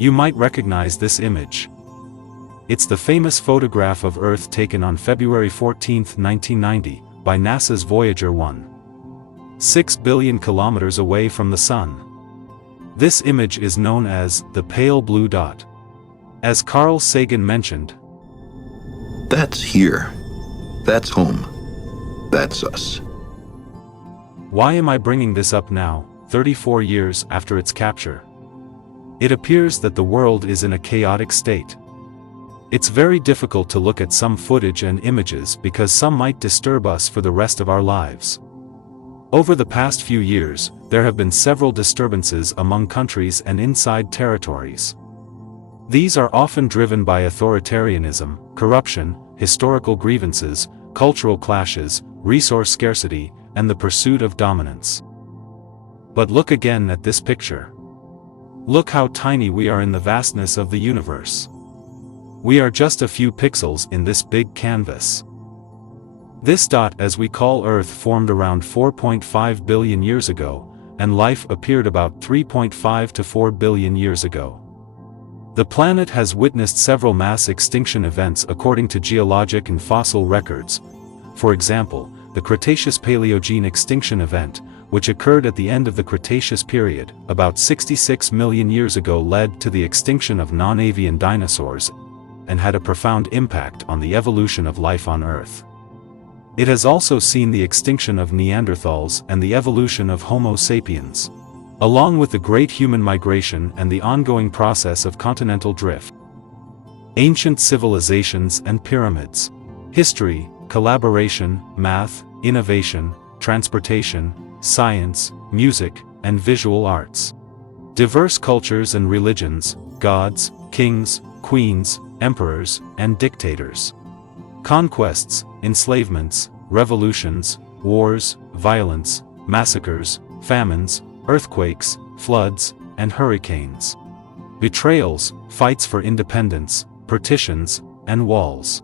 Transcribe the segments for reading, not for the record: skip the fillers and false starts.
You might recognize this image. It's the famous photograph of Earth taken on February 14, 1990, by NASA's Voyager 1. 6 billion kilometers away from the Sun. This image is known as the pale blue dot. As Carl Sagan mentioned, "That's here. That's home. That's us." Why am I bringing this up now, 34 years after its capture? It appears that the world is in a chaotic state. It's very difficult to look at some footage and images because some might disturb us for the rest of our lives. Over the past few years, there have been several disturbances among countries and inside territories. These are often driven by authoritarianism, corruption, historical grievances, cultural clashes, resource scarcity, and the pursuit of dominance. But look again at this picture. Look how tiny we are in the vastness of the universe. We are just a few pixels in this big canvas. This dot, as we call Earth, formed around 4.5 billion years ago, and life appeared about 3.5 to 4 billion years ago. The planet has witnessed several mass extinction events according to geologic and fossil records. For example, the Cretaceous-Paleogene extinction event, which occurred at the end of the Cretaceous period, about 66 million years ago, led to the extinction of non-avian dinosaurs, and had a profound impact on the evolution of life on Earth. It has also seen the extinction of Neanderthals and the evolution of Homo sapiens, along with the Great Human Migration and the ongoing process of continental drift. Ancient civilizations and pyramids. History, collaboration, math, innovation, transportation, science, music, and visual arts. Diverse cultures and religions, gods, kings, queens, emperors, and dictators. Conquests, enslavements, revolutions, wars, violence, massacres, famines, earthquakes, floods, and hurricanes. Betrayals, fights for independence, partitions, and walls.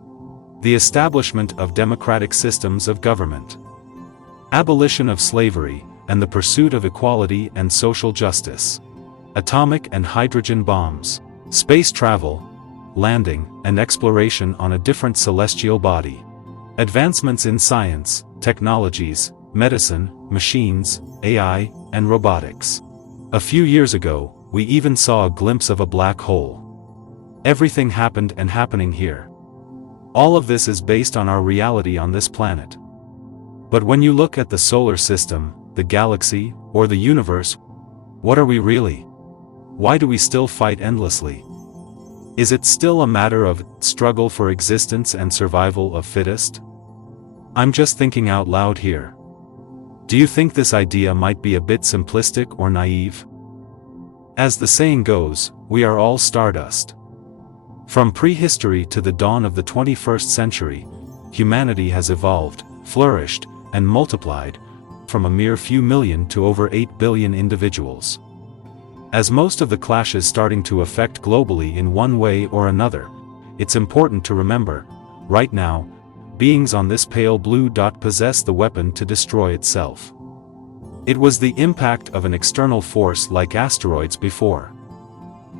The establishment of democratic systems of government. Abolition of slavery, and the pursuit of equality and social justice. Atomic and hydrogen bombs. Space travel, landing, and exploration on a different celestial body. Advancements in science, technologies, medicine, machines, AI, and robotics. A few years ago, we even saw a glimpse of a black hole. Everything happened and happening here. All of this is based on our reality on this planet. But when you look at the solar system, the galaxy, or the universe, what are we really? Why do we still fight endlessly? Is it still a matter of struggle for existence and survival of fittest? I'm just thinking out loud here. Do you think this idea might be a bit simplistic or naive? As the saying goes, we are all stardust. From prehistory to the dawn of the 21st century, humanity has evolved, flourished, and multiplied, from a mere few million to over 8 billion individuals. As most of the clashes starting to affect globally in one way or another, it's important to remember, right now, beings on this pale blue dot possess the weapon to destroy itself. It was the impact of an external force like asteroids before.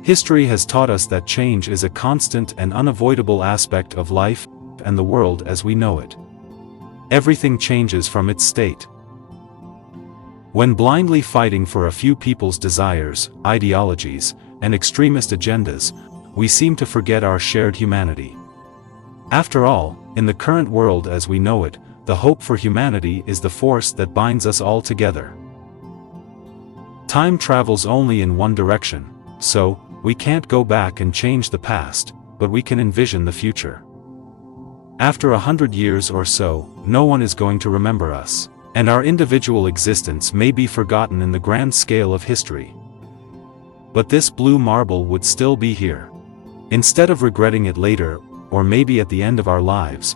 History has taught us that change is a constant and unavoidable aspect of life and the world as we know it. Everything changes from its state. When blindly fighting for a few people's desires, ideologies, and extremist agendas, we seem to forget our shared humanity. After all, in the current world as we know it, the hope for humanity is the force that binds us all together. Time travels only in one direction, so, we can't go back and change the past, but we can envision the future. After 100 years or so, no one is going to remember us, and our individual existence may be forgotten in the grand scale of history. But this blue marble would still be here. Instead of regretting it later, or maybe at the end of our lives,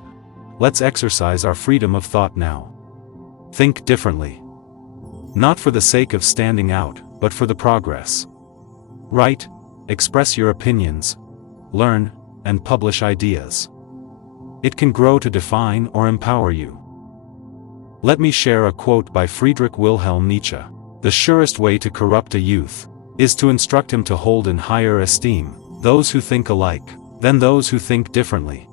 let's exercise our freedom of thought now. Think differently. Not for the sake of standing out, but for the progress. Write, express your opinions, learn, and publish ideas. It can grow to define or empower you. Let me share a quote by Friedrich Wilhelm Nietzsche. The surest way to corrupt a youth is to instruct him to hold in higher esteem those who think alike than those who think differently.